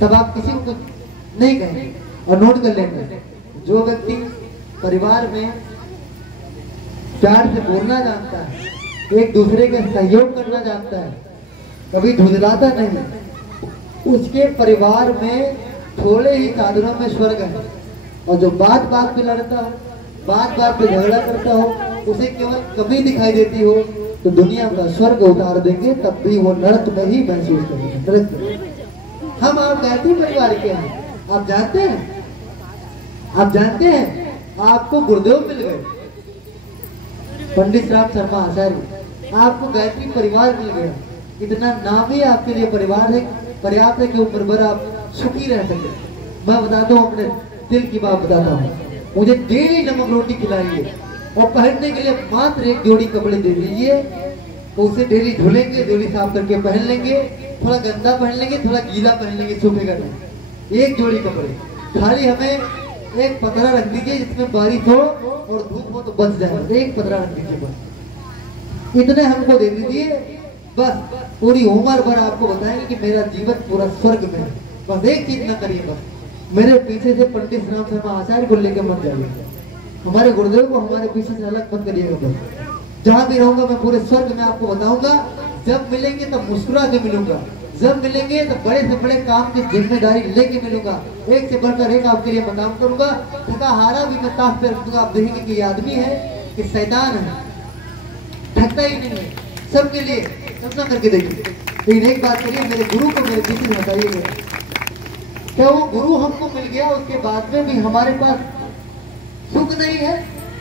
तब आप किसी को कुछ नहीं कहेंगे। और नोट कर लेंगे, जो व्यक्ति परिवार में प्यार से बोलना जानता है, एक दूसरे के सहयोग करना जानता है, कभी झुंझलाता नहीं, उसके परिवार में थोड़े ही साधनों में स्वर्ग है। और जो बात बात पे लड़ता हो, बात बात पे झगड़ा करता हो, उसे केवल कमी दिखाई देती हो, तो दुनिया का स्वर्ग उतार देंगे, तब भी वो नरक में ही महसूस करेंगे। हम आप गायत्री परिवार के हैं, आप जानते हैं, आप जानते हैं, आपको गुरुदेव मिल गए, पंडित राम शर्मा आचार्य, आपको गायत्री परिवार मिल गया। इतना नाम ही आपके लिए परिवार है, पर्याप्त है कि उम्र भर आप सुखी रह सके। मैं बताता हूँ, अपने दिल की बात बताता हूँ, मुझे डेली नमक रोटी खिलाइए और पहनने के लिए मात्र एक जोड़ी कपड़े दे दीजिए, तो उसे डेली धुलेंगे, डेली साफ करके पहन लेंगे, थोड़ा गंदा पहन लेंगे, थोड़ा गीला पहन लेंगे, सूखेगा नहीं। एक जोड़ी कपड़े, खाली हमें एक पतरा रख दीजिए जिसमें बारिश हो और धूप हो तो बच जाए, एक पतरा रख दीजिए बस, इतने हमको दे दीजिए। बस पूरी उम्र भर आपको बताएंगे कि मेरा जीवन पूरा स्वर्ग में है। बस एक चीज ना करिए, बस मेरे पीछे से पंडित राम शर्मा आचार्य को लेकर मत जाइए, हमारे गुरुदेव को हमारे पीछे से अलग मत करिएगा। बस जहाँ भी रहूंगा मैं पूरे स्वर्ग में आपको बताऊंगा जब मिलेंगे तो मुस्कुरा के मिलूंगा, जब मिलेंगे तो बड़े से बड़े काम की जिम्मेदारी लेके मिलूंगा, एक से बढ़कर एक आपके लिए मकाम करूंगा, थका हारा भी मैं ताश पे रख दूंगा। आप देखेंगे कि ये आदमी है कि शैतान है, थकता ही नहीं है, सबके लिए सपना करके देखिए। लेकिन एक बात करिए, मेरे गुरु को मेरे पीछे बताइएगा, क्या वो गुरु हमको मिल गया उसके बाद में भी हमारे पास सुख नहीं है?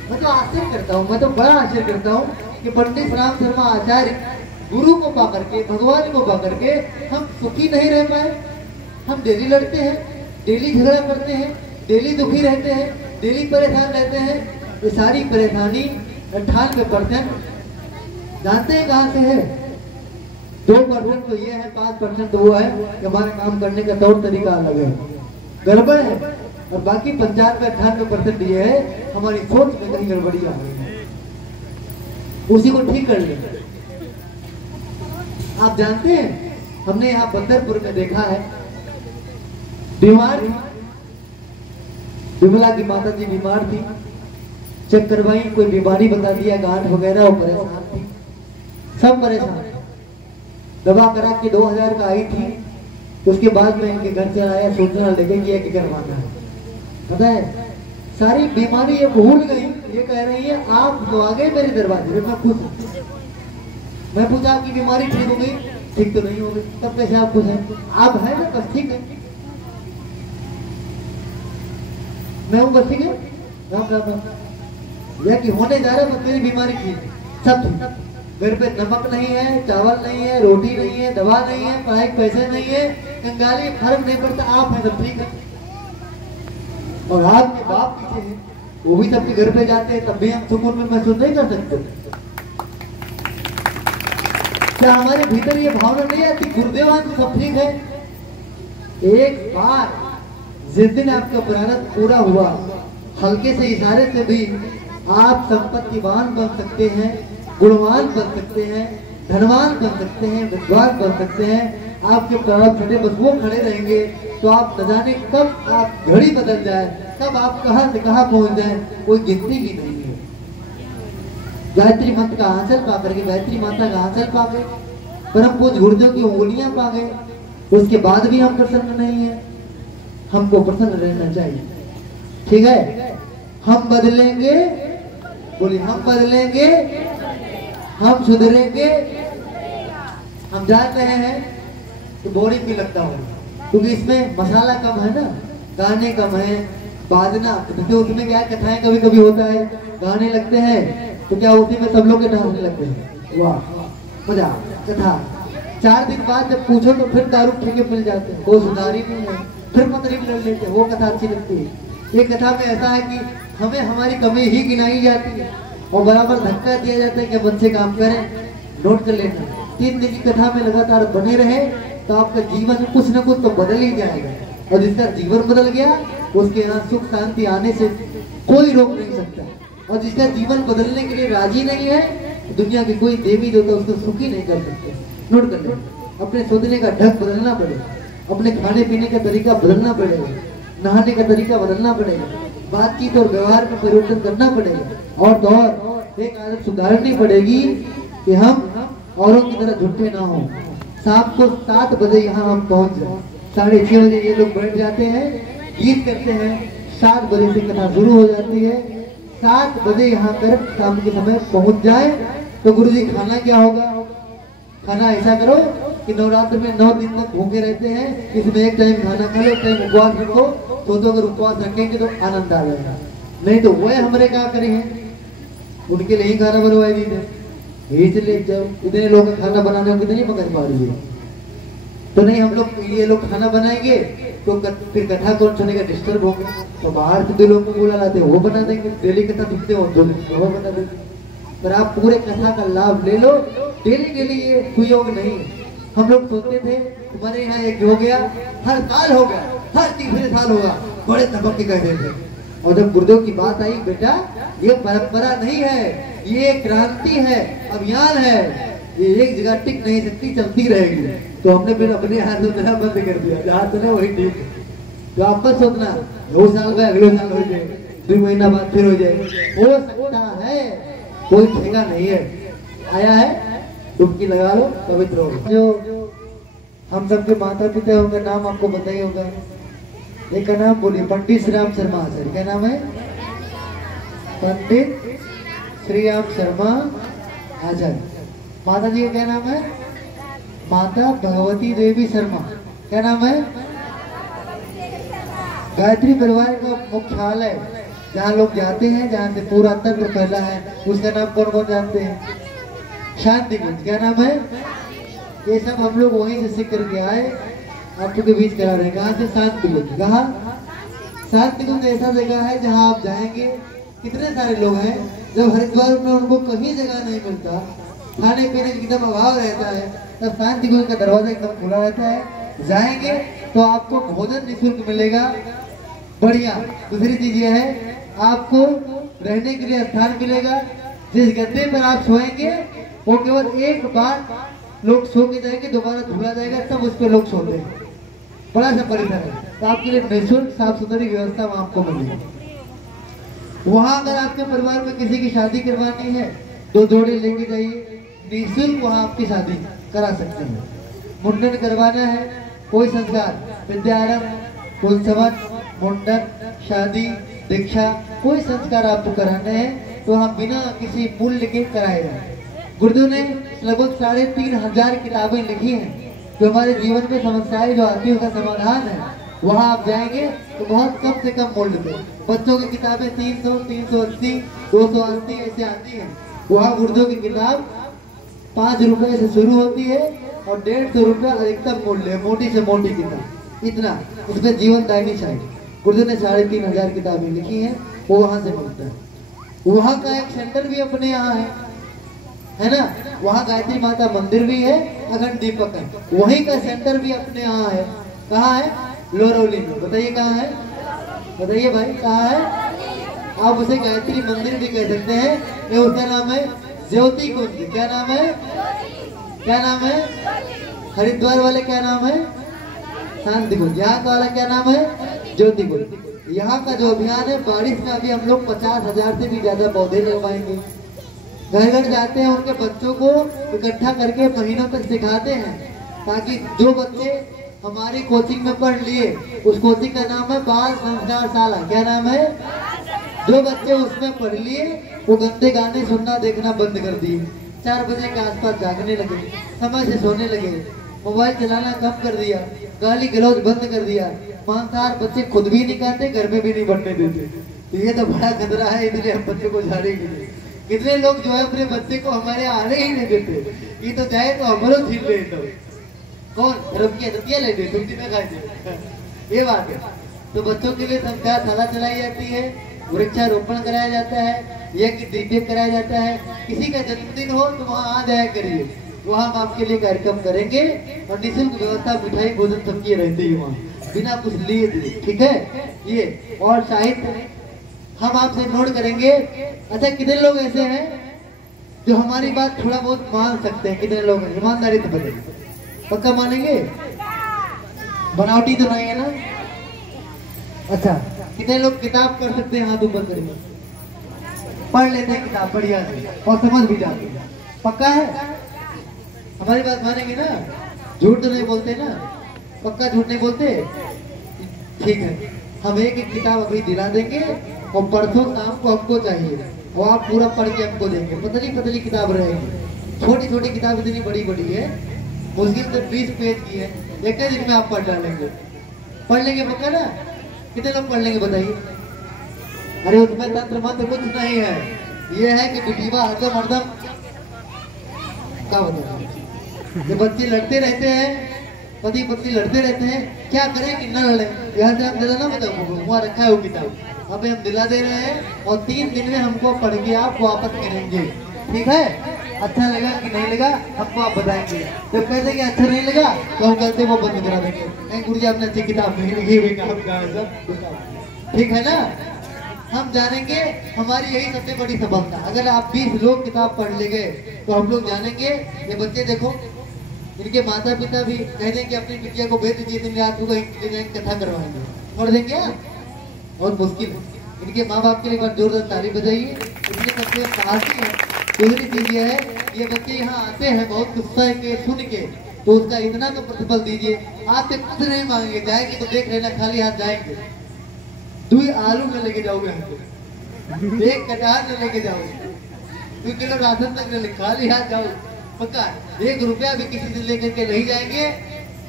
मैं तो आश्चर्य करता हूँ, मैं तो बड़ा आश्चर्य करता हूँ कि पंडित राम शर्मा आचार्य गुरु को पा करके, भगवान को पा करके हम सुखी नहीं रह पाए। हम डेली लड़ते हैं, डेली झगड़ा करते हैं, डेली दुखी रहते हैं, डेली परेशान रहते हैं। ये सारी परेशानी 98% जानते हैं कहाँ से है? 2% तो ये है, 5% तो वो है कि हमारा काम करने का तौर तरीका अलग है, गड़बड़ है। और बाकी 95-98% ये है हमारी सोच में कहीं गड़बड़ी आ गई है, उसी को ठीक कर लें। आप जानते हैं, हमने यहाँ बंदरपुर में देखा है, बीमार विमला की माता जी बीमार थी, चेक करवाई, कोई बीमारी बता दिया, गांठ वगैरह, वो परेशान थी, सब परेशान। दवा करा के 2000 का आई थी, तो उसके बाद में इनके घर से आया, सोचना लगे कि ये करवाना है। पता है सारी बीमारी ये भूल गई, ये कह रही है आप तो आ गए मेरे दरवाजे पे। मैं पूछा आपकी बीमारी ठीक हो गई? ठीक तो नहीं हो गई। तब कैसे आप खुश हैं? आप है ना, बस ठीक है, मैं हूँ, बस ठीक है, राम राम राम। यह कि होने जा रहा है, मेरी बीमारी ठीक, सब ठीक। घर पे नमक नहीं है, चावल नहीं है, रोटी नहीं है, दवा नहीं है, पढ़ाई पैसे नहीं है, कंगाली, फर्क नहीं पड़ता, आप हैं सब ठीक है। और आपके बाप पीछे है, वो भी सबके घर पे जाते हैं, तब भी हम सुकून में महसूस नहीं कर सकते। क्या हमारे भीतर ये भावना नहीं आती गुरुदेवान तो सब ठीक है? एक बार जिस दिन आपका प्रारब्ध पूरा हुआ, हल्के से इशारे से भी आप संपत्तिवान बन सकते हैं, गुणवान बन सकते हैं, धनवान बन सकते हैं, विद्वान बन सकते हैं। आपके प्रारब्ध छठे बस वो खड़े रहेंगे तो आप न जाने कब आप घड़ी बदल जाए, कब आप कहां से कहां पहुंच जाए, कोई गिनती भी नहीं है। गायत्री मंत्र का आंचल पा करके, गायत्री माता का आंचल पा गए, परम पूज्य गुरुदेव की उंगलियां पा गए, उसके बाद भी हम प्रसन्न नहीं है। हमको प्रसन्न रहना चाहिए, ठीक है? हम बदलेंगे, बोलिए हम बदलेंगे, हम सुधरेंगे। हम जान रहे हैं तो बोरिंग भी लगता हो, क्योंकि इसमें मसाला कम है ना, गाने कम है, बाजना, तो उसमें क्या कथाएं कभी कभी होता है, गाने लगते हैं तो क्या उसी में सब लोग के डांसने लगते हैं, वाह मजा कथा। 4 दिन बाद जब पूछो तो फिर दारू ठेके मिल जाते हैं, कोई सुधारी नहीं है, फिर मतरीब लड़ लेते हैं, वो कथा अच्छी लगती है। ये कथा में ऐसा है कि हमें हमारी कमी ही गिनाई जाती है और बराबर धक्का दिया जाता है कि बच्चे काम करें। नोट कर लेना, 3 दिन की कथा में लगातार बने रहे तो आपका जीवन में कुछ न कुछ तो बदल ही जाएगा। और जिसका जीवन बदल गया उसके यहाँ सुख शांति आने से कोई रोक नहीं सकता। और जिसका जीवन बदलने के लिए राजी नहीं है, दुनिया के कोई देवी देवता उसको सुखी नहीं कर सकते। नोट कर लेना, अपने सोचने का ढंग बदलना पड़ेगा, अपने खाने पीने का तरीका बदलना पड़ेगा, नहाने का तरीका बदलना पड़ेगा, बातचीत और व्यवहार में परिवर्तन करना पड़ेगा। और तो और एक आदत सुधारनी पड़ेगी कि हम औरों की तरह झूठे ना हो। शाम को 7 बजे यहाँ हम पहुँच जाए, 6:30 बजे ये लोग बैठ जाते हैं, गीत करते हैं, 7 बजे से कथा शुरू हो जाती है। 7 बजे यहाँ कर शाम के समय पहुँच जाए तो गुरुजी खाना क्या होगा? खाना ऐसा करो कि नवरात्र में 9 दिन तक भूखे रहते हैं, इसमें एक टाइम खाना खा लो, एक टाइम उपवास रखो, तो अगर उपवास रखेंगे तो आनंद आ जाएगा। नहीं तो वह हमारे क्या करें, उनके लिए ही खाना बनवाई दी थे, इसलिए जब इतने लोग का खाना बनाने में कितनी मगज मारी है, तो नहीं हम लोग ये लोग खाना बनाएंगे तो फिर कथा कौन सुनेगा, डिस्टर्ब होंगे, तो बाहर से 2 लोग को बुला लाते वो बना देंगे, डेली कथा सुनते हो तो वो बना देंगे। पर आप पूरे कथा का लाभ ले लो, डेली ये सुयोग नहीं है। हम लोग सोचते थे तुम्हारे यहाँ एक हो गया, हर साल होगा, हर तीसरे साल होगा, बड़े धमके कहते थे। और जब गुरुदेव की बात आई, बेटा ये परंपरा नहीं है, ये क्रांति है, अभियान है, ये एक जगह टिक नहीं सकती, चलती रहेगी। तो हमने फिर अपने हाथ में मेरा बंद कर दिया, जहाँ चले वही ठीक है। तो आप मत सोचना 2 साल में अगले साल हो जाए, 2 महीना बाद फिर हो जाए, हो सकता है, कोई ठेका नहीं है। आया है डुबकी लगा लो, पवित्र हो। जो हम सबके माता पिता होंगे, नाम आपको पता ही होगा। एक का नाम बोलिए, पंडित श्री राम शर्मा आचार्य। क्या नाम है? पंडित श्री राम शर्मा आचार्य। माता जी का क्या नाम है? माता भगवती देवी शर्मा। क्या नाम है? गायत्री परिवार का मुख्यालय जहाँ लोग जाते हैं, जहाँ से पूरा तंत्र फैला है, उसका नाम कौन कौन जानते हैं? शांति कुंज। क्या नाम है? ये सब हम लोग वहीं से सीख करके आए, आप लोग के बीच करा रहे हैं। कहाँ से? शांति कुंज। कहाँ? शांति कुंज ऐसा जगह है जहाँ आप जाएंगे, कितने सारे लोग हैं, जब हरिद्वार में उनको कहीं जगह नहीं मिलता, खाने पीने की एकदम अभाव रहता है, तब शांति कुंज का दरवाजा एकदम खुला रहता है। जाएंगे तो आपको भोजन निःशुल्क मिलेगा, बढ़िया। दूसरी चीज ये है, आपको रहने के लिए स्थान मिलेगा। जिस गद्दे पर आप सोएंगे वो केवल एक बार लोग सो के जाएंगे, दोबारा धुला जाएगा, तब उस पर लोग सोते हैं। बड़ा सा परिसर है, तो आपके लिए निःशुल्क साफ सुथरी व्यवस्था वहां आपको मिलेगी। वहां अगर आपके परिवार में किसी की शादी करवानी है, 2 जोड़े लेके जाइए, निःशुल्क वहां आपकी शादी करा सकते हैं। मुंडन करवाना है, कोई संस्कार, विद्यारंभ, कुलसमन, मुंडन, शादी, दीक्षा, कोई संस्कार आपको कराने हैं तो हम बिना किसी मूल्य के कराएगा। गुरुदेव ने लगभग 3500 किताबें लिखी हैं, जो हमारे जीवन में समस्याएं जो आती है उसका समाधान है। वहाँ आप जाएंगे तो बहुत कम से कम मूल्य पे बच्चों की किताबें 300, 380, 280 ऐसे आती हैं। वहाँ गुरुदेव की किताब 5 रुपए से शुरू होती है और 150 रुपये अधिकतम मूल्य है, मोटी से मोटी किताब इतना। इसमें जीवन दायनी चाहिए। गुरुदेव ने 3500 किताबें लिखी हैं, वो वहां से मिलता है। वहां का एक सेंटर भी अपने यहाँ है ना, वहाँ गायत्री माता मंदिर भी है, अखंड दीपक है, वहीं का सेंटर भी अपने यहाँ है। कहाँ है? लोरौली में। बताइए कहाँ है? बताइए भाई कहाँ है? आप उसे गायत्री मंदिर भी कह सकते हैं। ये उसका नाम है ज्योति कुंज। क्या नाम है? क्या नाम है? हरिद्वार वाले क्या नाम है? शांति कुंज। यहाँ का वाला क्या नाम है? ज्योति कुंज। यहाँ का जो अभियान है, बारिश में अभी हम लोग 50,000 से भी ज्यादा पौधे लगवाएंगे। घर घर जाते हैं, उनके बच्चों को इकट्ठा करके महीनों तक सिखाते हैं, ताकि जो बच्चे हमारी कोचिंग में पढ़ लिए, उस कोचिंग का नाम है बाल संस्कार शाला। क्या नाम है? जो बच्चे उसमें पढ़ लिए वो गंदे गाने सुनना देखना बंद कर दिए, 4 बजे के आसपास जागने लगे, समय से सोने लगे, मोबाइल चलाना कम कर दिया, गाली गलौज बंद कर दिया, मांसाहार बच्चे खुद भी नहीं खाते, घर में भी नहीं बनने देते। ये तो बड़ा खतरा है, इसलिए हम बच्चे को झाड़ेंगे। कितने लोग जो है अपने बच्चे को हमारे आने ही नहीं देते, ये तो जाए तो हमारो छीन ले। तो कौन रुपया ले दे, तुमसे में खाए दे। ये बात है। तो बच्चों के लिए संस्कार शाला चलाई जाती है, वृक्षारोपण कराया जाता है, यज्ञ दीपक कराया जाता है। किसी का जन्मदिन हो तो वहाँ आ जाया करिए, वहाँ हम आपके लिए कार्यक्रम करेंगे और निःशुल्क व्यवस्था, मिठाई भोजन सबकी रहती है वहाँ, बिना कुछ लिए दिए। ठीक है? ये और साहित्य हम आपसे नोट करेंगे। अच्छा, कितने लोग ऐसे हैं जो हमारी बात थोड़ा बहुत मान सकते हैं? कितने लोग हैं? ईमानदारी तो बताइए, पक्का मानेंगे? बनावटी तो नहीं है ना? अच्छा, कितने लोग किताब पढ़ सकते हैं? हाथ ऊपर करेंगे। पढ़ लेते हैं किताब बढ़िया से और समझ भी जाते हैं। पक्का है? हमारी बात मानेंगे ना? झूठ तो नहीं बोलते ना? पक्का झूठ नहीं बोलते? ठीक है, हम एक किताब अभी दिला देंगे और परसों शाम को हमको चाहिए, वो आप पूरा पढ़ के हमको देंगे। पतली पतली किताब रहेगी, छोटी छोटी किताब इतनी बड़ी बड़ी है, मुश्किल से 20 पेज की है, एक दिन में आप पढ़ डालेंगे। पढ़ लेंगे पक्का ना? कितने लोग पढ़ लेंगे बताइए? अरे उसमें तंत्र मंत्र कुछ नहीं है, ये है कि विवाह हरदम क्या बताओ, ये बच्चे लड़ते रहते हैं, पति पत्नी लड़ते रहते हैं, क्या करें कि न लड़े। यहाँ से आप दिला ना बताओ, वहाँ रखा है वो किताब, अभी हम दिला दे रहे हैं और 3 दिन में हमको पढ़ के आप वापस करेंगे। ठीक है? अच्छा लगा कि नहीं लगा हमको आप बताएंगे। जब कहते कि अच्छा नहीं लगा तो हम कहते वो बंद करा देंगे, नहीं गुरु जी आपने अच्छी किताब नहीं लिखी हुई, काम का सब। ठीक है ना? हम जानेंगे, हमारी यही सबसे बड़ी सफलता। अगर आप 20 लोग किताब पढ़ ले गए तो हम लोग जानेंगे ये बच्चे देखो, इनके माता पिता भी कह देंगे अपनी बिटिया को भेज दीजिए, दिन रात को कथा करवाएंगे, पढ़ देंगे। बहुत मुश्किल है। इनके माँ बाप के लिए एक बार जोरदार ताली बजाइए, इतने बच्चे साहसी हैं। दूसरी चीज ये है ये बच्चे यहाँ आते हैं बहुत गुस्सा के सुन के, तो उसका इतना तो प्रतिफल दीजिए। आपसे कुछ नहीं मांगेंगे, जाएंगे तो देख लेना खाली हाथ जाएंगे। 2 आलू न लेके जाओगे हमको, 1 कटार न लेके जाओगे, 2 किलो राशन तक न ले, खाली हाथ जाओ पक्का। 1 रुपया भी किसी से लेकर के नहीं जाएंगे।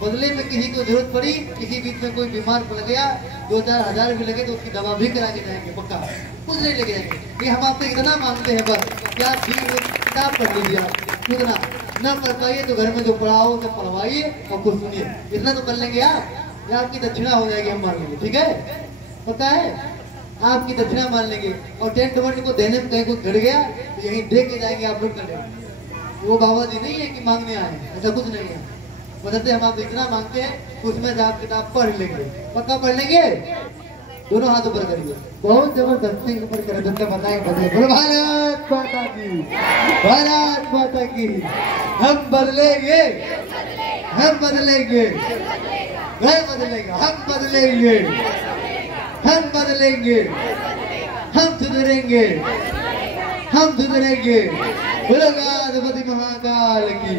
बदले में किसी को जरूरत पड़ी, किसी बीच में कोई बीमार पड़ गया, 2-4 हजार भी लगे तो उसकी दवा भी करा के जाएंगे पक्का, कुछ नहीं लेके जाएंगे। ये हम आपसे इतना मांगते हैं बस, क्या किताब पढ़ लीजिए आप, इतना न पढ़ पाइए तो घर में जो पढ़ाओ तो पढ़वाइए और कुछ सुनिए, इतना तो कर लेंगे आप, या आपकी दक्षिणा हो जाएगी, हम मान लेंगे, ठीक है, पता है आपकी दक्षिणा मान लेंगे। और टेंट वेंट को देने में कहीं कोई गिर गया तो यहीं दे के जाएंगे आप लोग कर लेंगे। वो बाबा जी नहीं है कि मांगने आए, ऐसा कुछ नहीं है। बदलते हम आप इतना मांगते हैं उसमें से आप किताब पढ़ लेंगे, पक्का पढ़ लेंगे। दोनों हाथ ऊपर करिए, बहुत जबरदस्ती ऊपर करें, तो बताएंगे भारत माता की, भारत माता की। हम बदलेंगे, हम बदलेंगे, मैं बदलेगा, हम बदलेंगे, हम बदलेंगे, हम सुधरेंगे, हम सुधरेंगे। बोलो गणपति महाकाल की।